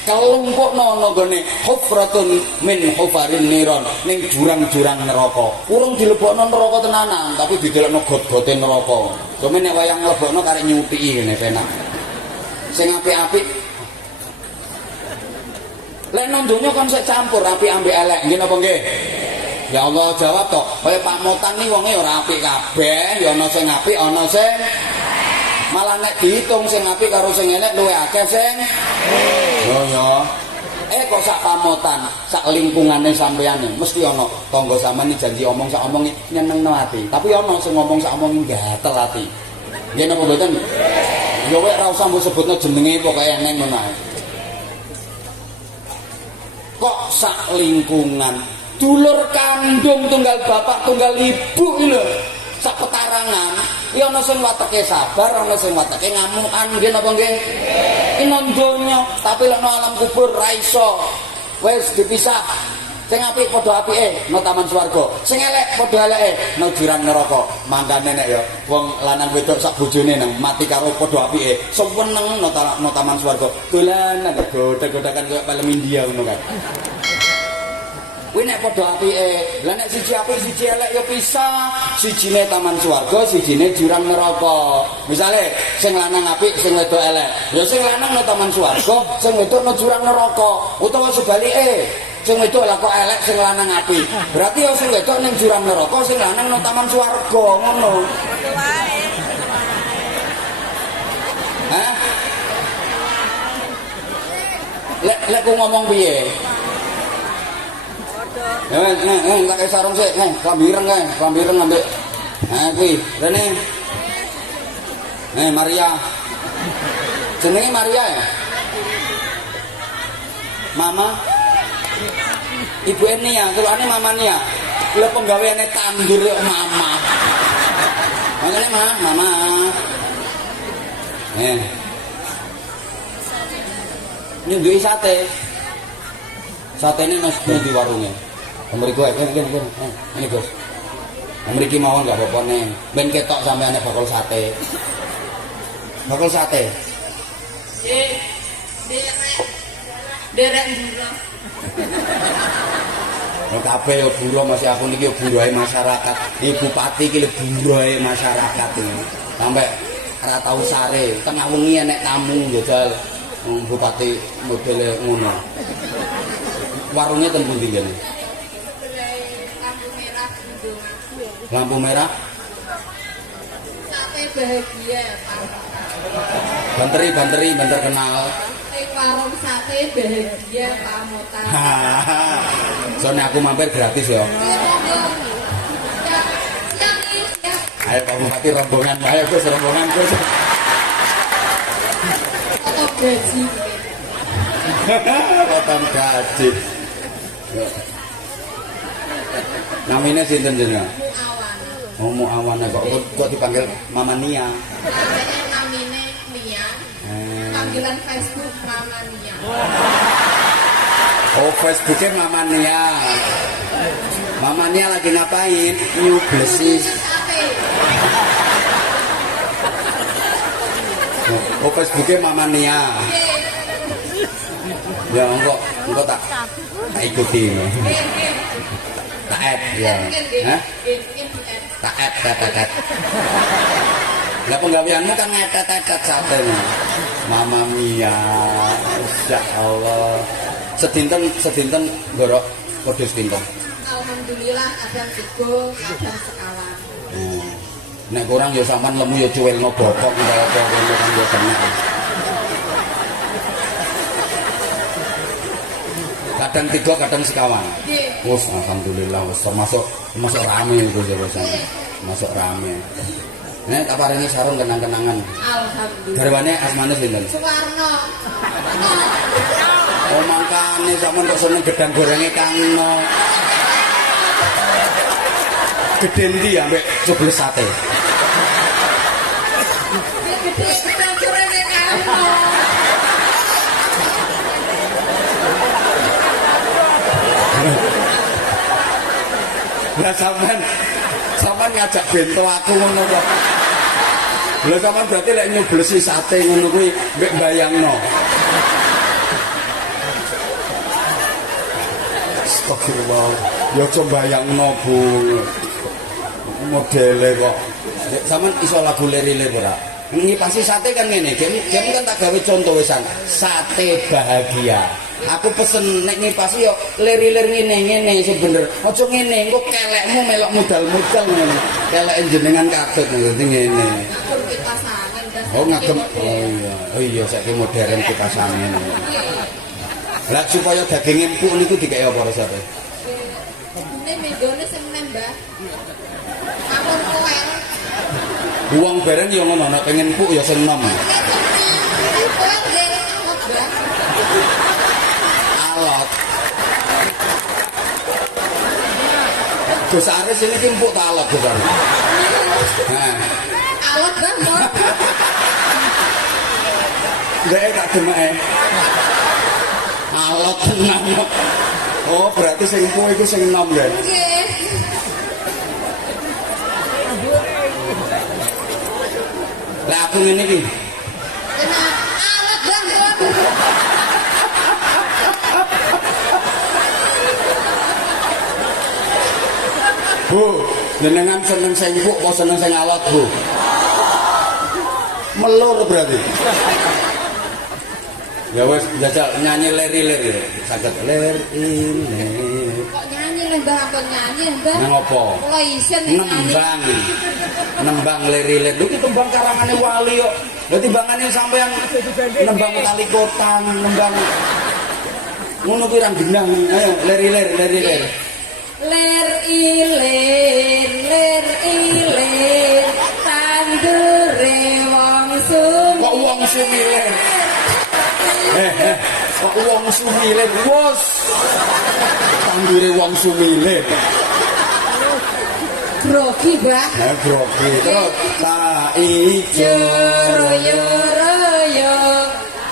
kelumpukno nggone hufratun min hufarin niron ning jurang-jurang neraka. Urung dilebokno neraka tenanan, tapi didelokno got-gote neraka. Sampe nek wayang mlebokno karek nyuthiki ngene penak. sing apik-apik. Lek nang donya kon sik campur apik ambek elek, nggih napa nggih? Ya Allah jawab to. Kaya Pak Motan ni wonge ora apik kabeh, ya ana sing apik, ana sing malah nek diitung sing apik karo sing elek luwih akeh sing yo ya. Kok sak pamotan, sak lingkungane sampeyan mesti ana tangga sampeyan janji omong sak omong nyenengno ati. Tapi ana sing ngomong sak omong gatel ati. Nggih napa mboten? Ya wek ora usah mbok sebutno jenenge pokoke eneng ngono ae. Kok sak lingkungan dulur kandung tunggal bapak tunggal ibu iki lho sak petarangan ya ana sing wateke sabar ana sing wateke ngamukan nggih napa nggih ina donya tapi lek alam kubur ra iso wis dipisah sing apik padha apike nang taman swarga sing elek padha eleke nang jurang neraka mangkane nek ya wong lanang wedok sak bojone nang mati karo padha apike seneng nang taman swarga dolanan godhek-godhekan koyo film India ngono kan. Kuwi nek padha apike, lah nek siji apik siji elek ya pisah. Sijine taman swarga, sijine jurang neraka. Misale sing lanang apik, sing wedok elek. Ya sing lanang nang taman swarga, sing wedok nang jurang neraka. Utawa sebalike, sing wedok lah kok elek, sing lanang apik. Berarti ya sing wedok ning jurang neraka, sing lanang nang taman swarga, ngono. Hah? Lek ku ngomong piye? Tak kayak sarung sih, kambireng ngambil. Kuwi, rene. Maria. Jenenge Maria ya? Mama. Ibu Enia, tulane Mama Nia. Lha penggaweane tandur kok Mama. Makane Mama. Ini duwe sate. Satene nang di warungnya. Mriku ini Gus. Mriki mawon enggak apa-apa ning. Ben ketok sampeyan bakal sate. Bakal sate. Derek buruh. Kabeh ya buruh masih aku niki ya buruhe masyarakat. Ibu Bupati iki lho buruhe masyarakat iki. Sampai ora tau sare, tengah wengi enek tamu njajal Bupati modele ngono. Warungnya ten pundi kene? Lampu merah. Sate bahagia, Pak. Banteri banter kenal. Warung sate bahagia, Pak Motan. Soalnya aku mampir gratis ya. Ayo Pak Bupati rombongan, ayo Gus rombongan Gus. Potong gaji. Potong gaji. Namanya sinten jenengan? Muawana. Kok dipanggil Mama Nia? Namanya Nia. Panggilan Facebook Mama Nia. Oh, Facebooknya Mama Nia. Mama Nia lagi ngapain? Nyublesis. Oh, Facebooknya Mama Nia. Ya, engkau tak ikuti. Tak add ya. Hah? Tak add. Lah penggaweanmu kan ngetet-etet sate. Mama Mia. Masya Allah. Sedinten gorok wedhus pinten. Alhamdulillah kadang sego, kadang sekawan. Nek kurang ya sampean lemu ya cuwelno bokok kaya apa ngono kan ya bener. Kadang 3 kadang sekawan. Wes alhamdulillah wes termasuk rame itu ya wes. Masuk rame. Nek tak paringi sarung kenang-kenangan. Alhamdulillah. Garwane asmane sinten? Suwarno. Oh mangkane sampean kok seneng gedang gorenge Kangno. Gede ndi ambek cobles sate. Gede gedang gorenge Kangno. Lah sampean ngajak bento aku ngono kok. Lah sampean berarti lek nyublesi sate ngono kuwi mbek bayangno. Astagfirullah. Ya coba bayangno Bu. Modele kok. Sampean iso lagu lere-lere ora? Ngipasi sate kan ngene, game kan tak gawe contoh wisan. Sate bahagia. Aku pesen nek ngipasi yo lir-lir ngene sing bener. Aja ngene, engko kelekmu melok modal-modal ngene. Kelek jenengan katut ngerti ngene. Pun kipas angin dan Oh ngagem. Oh iya saiki modern kipas angin. Lah supaya daging empuk niku dikek apa resepé? ini menggone sing nembah. Ampun koel. Buang bareng yo ngono nek pengen empuk ya sing nom. Koel nggih nembah. Alot. Gus Aris ini ki empuk ta alot Gus Aris. Nah, Alot banget. ndek tak demeke. Alot tenan. Oh, berarti sing empuk iku sing nom ya. Nggih. Lah aku ngene iki. Tenang, alot banget. Bu, jenengan seneng sing empuk apa seneng sing alot, Bu? Melur berarti. Ya wes jajal nyanyi leri-leri. Saged leri. Kok nyanyi lho Mbah, ampun nyanyi Mbah. Nang apa? Kula isin nek nyanyi. Nembang leri-leri. Lho iki tembang karangane wali kok. Lha timbangane sampean nembang kali kotan, nembang ngono kuwi ra genang. Ayo leri-leri, leri-leri. Ler ilir tandure wong sumi. Kok wong sumile? Kok wong sumile? Wos. Tandure wong sumile. Grogi, Mbah. Ha grogi. Terus ta ijo. Royo royo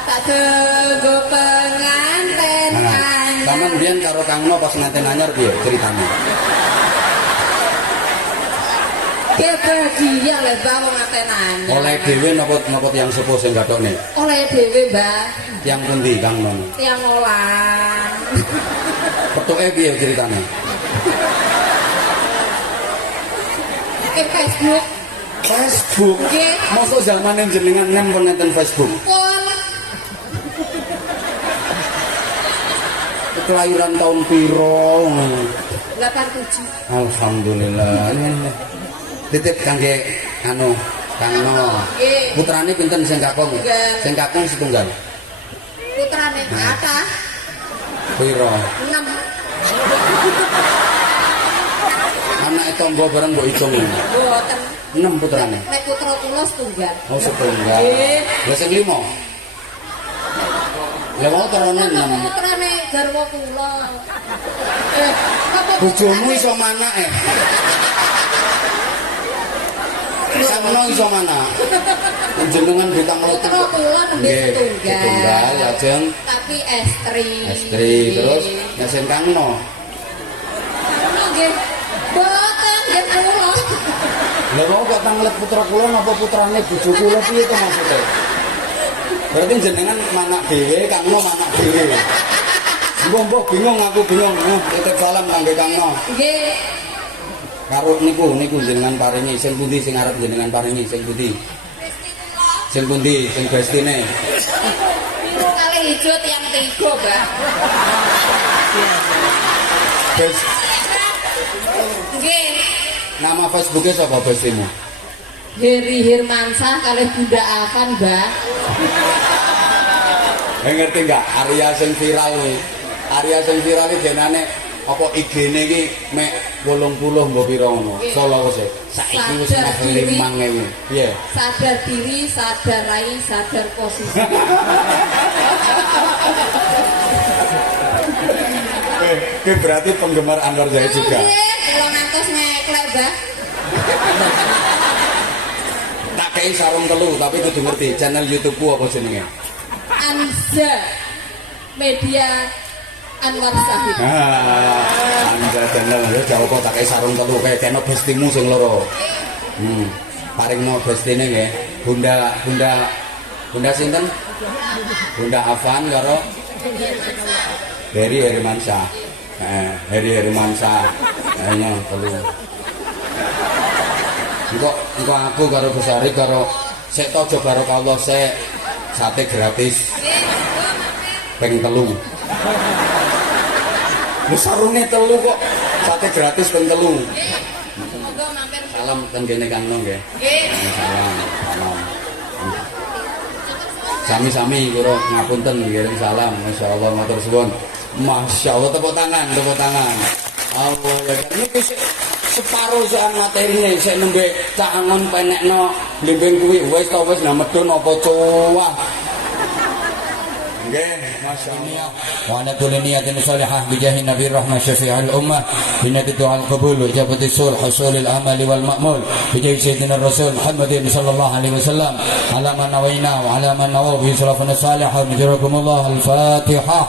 tak tunggu penganten anyar. Sampeyan biyen karo Kang No pas nganten anyar piye ceritane? Kebahagia lho Mbah wong nganten anyar. Oleh dhewe napa tiyang sepuh sing gathokne? Oleh dhewe, Mbah. Tiyang pundi Kang No? Tiang olan. Petuke piye ceritane? Facebook. Facebook. Nggih. Mosok zamane jenengan nempel nenten Facebook. Pun Kelahiran tahun piro? 87. Alhamdulillah. Titip kangge anu Kang No. Nggih. Putrane pinten sing kakung? Tunggal. Sing kakung setunggal. Putrane kata Piro? 6. Anake tangga bareng mbok hitung. Mboten. 6 putrane. Nek putra kula setunggal. Oh setunggal. Nggih. Lah sing 5. Lah mau terone 6. Putrane garwa kula. Apa Bojomu iso mana Samno iso mana? Jenengan bintang mlebu. putra kula nembe setunggal. Setunggal lajeng Tapi estri. istri terus nek sing Kang No. Nggih. Mboten nggih kula. Lha wong kok tanglet putra kula napa putrane bojo kula piye to maksudnya? Berarti jenengan manak dhewe, Kang No manak dhewe. Mbok bingung aku bingung. Titip salam kangge Kang No. Nggih. Karo niku jenengan paringi sing pundi sing arep jenengan paringi sing pundi? Sing pundi sing bestine? Biru kali hijau tiang tiga, Mbak. Best Nggih. nama Facebooknya sapa bestimu? Heri Hirmansyah kali Bunda Afan, Mbak. Ngerti enggak Arya sing viral iki? Arya sing viral iki jenane apa IG-ne iki mek 80 mbok pira ngono. Solo wis. Saiki wis Sadar mek diri. 5.000. Piye? Sadar diri, sadar rai, sadar posisi. Oke, berarti penggemar Anwar Zahid juga. Nggih, kula ngantos ngeklek, Mbak. Tak kei sarung telu tapi kudu ngerti channel YouTube-ku apa jenenge. Anza Media Anwar Zahid. Anda channel ya jauh kok tak kei sarung telu kayak channel bestimu sing loro. Paringno bestine nggih. Bunda sinten? Bunda Afan karo Heri Hermansyah. Heri Hermansyah. Ayo telu. Engko aku karo Gus Ari karo Sek to aja barakallah sek. Sate gratis. Ping 3. Wis sarune 3 kok. Sate gratis ping 3. Monggo mampir. Salam ten kene Kang Nong nggih. Nggih. Salam. Salam. Sami-sami kula ngapunten ngirim salam. Masyaallah matur suwun. Masyaallah tepuk tangan, tepuk tangan. Allah ya niki separo sak materine sik nembe cak angon penekno blimbing kuwi wis to wis medun apa cowah. Nggih, masyaallah. Wa ala kulli niyatin salihah bi jahi nabi rahmah syafi'il ummah bi niyati du'al qabul wa ijabati sul husulil amali wal ma'mul bi jahi sayyidina rasul Muhammadin sallallahu alaihi wasallam ala man nawaina wa ala man nawaw bi salafuna salihah najrakumullah al-fatihah.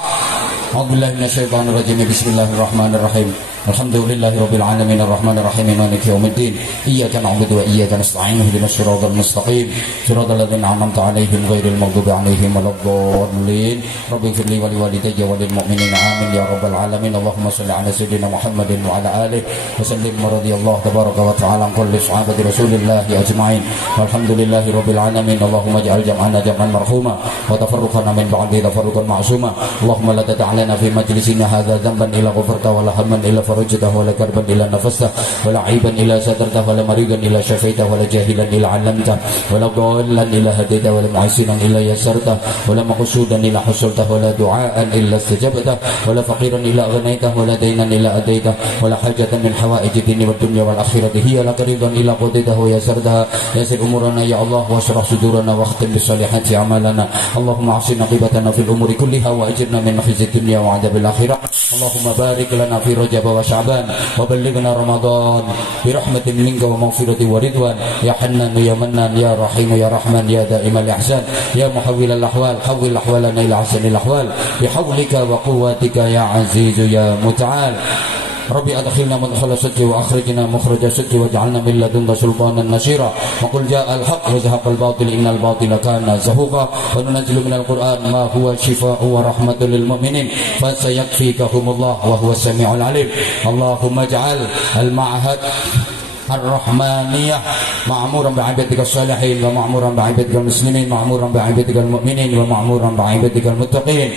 A'udzubillahi minasyaitonir rajim. Bismillahirrahmanirrahim. Alhamdulillahi rabbil alamin arrahmanir rahim maliki yaumiddin. Iyyaka na'budu wa iyyaka nasta'in ihdinas siratal mustaqim siratal ladzina an'amta 'alaihim ghairil maghdubi 'alaihim waladdallin. Rabbighfir li wa liwalidayya wa lil mu'minina amin ya rabbal alamin. Allahumma shalli 'ala sayyidina Muhammadin wa 'ala alihi wa sallim radhiyallahu tabaraka wa ta'ala an kulli sahabati Rasulillah ajma'in. Walhamdulillahi rabbil alamin. Allahumma ij'al jam'ana jam'an marhuma wa tafarruqana min ba'di tafarruqan ma'suma. Allahumma la tad'alna fi majlisina hadha dhanban illa ghafarta wa la hamman illa فرجته ولا كربا إلا نفسته ولا عيبا إلا سترته ولا مريضا إلا شفيته ولا جاهلا إلا علمته ولا ضالا إلا هديته ولا معسرا إلا يسرته ولا مقصودا إلا حصلته ولا دعاء إلا استجبته ولا فقيرا إلا أغنيته ولا دينا إلا أديته ولا حاجة من حوائج الدين والدنيا والآخرة هي لك رضا إلا قضيته ويسرتها. يسر أمورنا يا الله واشرح صدورنا واختم بالصالحات أعمالنا. اللهم أحسن عاقبتنا في الأمور كلها وأجرنا من خزي الدنيا وعذاب الآخرة. اللهم بارك لنا في رجب وشعبان وبلغنا رمضان برحمة منك ومغفرة ورضوان يا حنان يا منان يا رحيم يا رحمن يا دائم الإحسان يا محول الأحوال حول أحوالنا إلى أحسن الأحوال بحولك وقوتك يا عزيز يا متعال. ربي أدخلنا مدخل صدق وأخرجنا مخرج صدق واجعلنا من لدنك سلطانا نصيرا. وقل جاء الحق وزهق الباطل إن الباطل كان زهوقا. وننزل من القرآن ما هو شفاء ورحمة للمؤمنين فسيكفيكهم الله وهو السميع العليم. اللهم اجعل المعهد الرحمانية معمورا بعبادك الصالحين ومعمورا بعبادك المسلمين معمورا بعبادك المؤمنين ومعمورا بعبادك المتقين.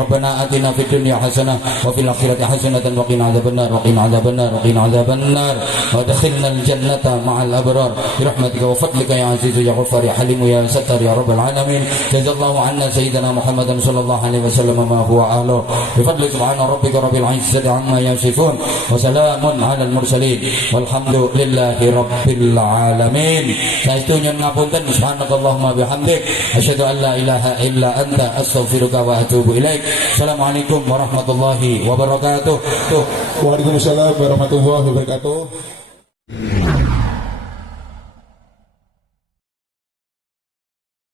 ربنا آتنا في الدنيا حسنة وفي الآخرة حسنة وقنا عذاب النار وقنا عذاب النار وقنا عذاب النار وادخلنا الجنة مع الأبرار برحمتك وفضلك يا عزيز يا غفار يا حليم يا ستار يا رب العالمين. جزا الله عنا سيدنا محمد صلى الله عليه وسلم ما هو أهله بفضل سبحان ربك رب العزة عما يصفون وسلام على المرسلين والحمد لله Rabbil alamin. Saestu nyuwun ngapunten subhanakallahumma bihamdik asyhadu an la ilaha illa anta astaghfiruka wa atubu ilaik. Assalamualaikum warahmatullahi wabarakatuh. Waalaikumsalam warahmatullahi wabarakatuh.